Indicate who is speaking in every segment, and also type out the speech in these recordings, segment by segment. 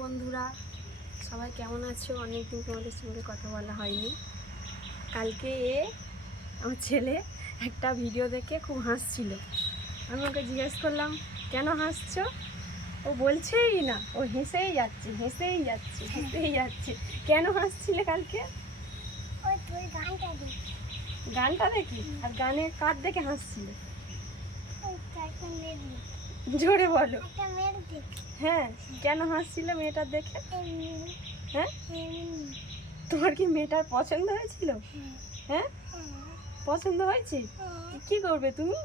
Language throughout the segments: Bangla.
Speaker 1: বন্ধুরা? সবাই কেমন আছো? অনেকদিন তোমাদের সঙ্গে কথা বলা হয়নি। কালকে এ আমার ছেলে একটা ভিডিও দেখে খুব হাসছিল। আমি ওকে জিজ্ঞেস করলাম কেন হাসছো? ও বলছেই না। ও হেসেই যাচ্ছে হেসেই যাচ্ছে হেসেই যাচ্ছে। কেন হাসছিলে কালকে?
Speaker 2: গানটা
Speaker 1: গানটা দেখি? আর গানে কার দেখে হাসছিলে? জোরে বলো। হ্যাঁ কেন হাসছিলে মেয়েটার দেখে? হ্যাঁ? তোমার কি মেয়েটার পছন্দ হয়েছিল?
Speaker 2: হ্যাঁ?
Speaker 1: হ্যাঁ। পছন্দ হয়েছে?
Speaker 2: হ্যাঁ।
Speaker 1: কি করবে তুমি।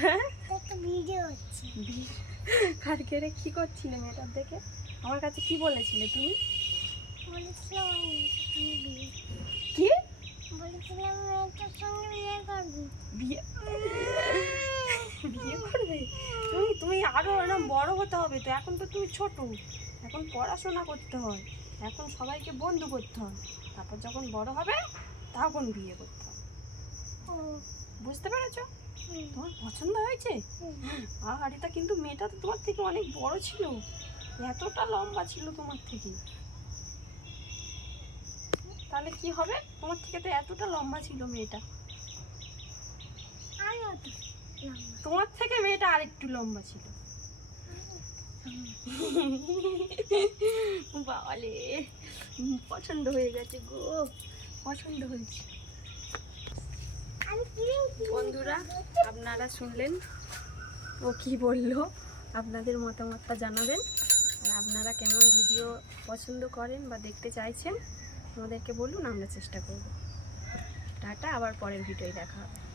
Speaker 1: হ্যাঁ?
Speaker 2: একটা ভিডিও হচ্ছে।
Speaker 1: কালকে রে কি করছিলে মেয়েটার দেখে? আমার কাছে কি বলেছিলে তুমি? কি?
Speaker 2: বলেছিলাম মেয়েটার সঙ্গে বিয়ে করবি।
Speaker 1: বিয়ে বিয়ে করবে তুমি তুমি আরও এরকম বড় হতে হবে তো এখন তো তুমি ছোট। এখন পড়াশোনা করতে হয় এখন সবাইকে বন্ধু করতে হয়। তারপর যখন বড় হবে তখন বিয়ে করতে হবে। বুঝতে পেরেছ? তোমার পছন্দ হয়েছে। আর এটা কিন্তু মেয়েটা তো তোমার থেকে অনেক বড় ছিল। এতটা লম্বা ছিল তোমার থেকে। তাহলে কি হবে? তোমার থেকে তো এতটা লম্বা ছিল মেয়েটা। তোমার থেকে মেয়েটা আরেকটু লম্বা ছিল। বাবালে, পছন্দ হয়ে গেছে গো, পছন্দ হয়েছে। বন্ধুরা, আপনারা শুনলেন? ও কি বলল? আপনাদের মতামতটা জানাবেন। আর আপনারা কেমন ভিডিও পছন্দ করেন বা দেখতে চাইছেন, আমাদেরকে বলুন, আমরা চেষ্টা করব। টাটা, আবার পরের ভিডিওয় দেখা হবে।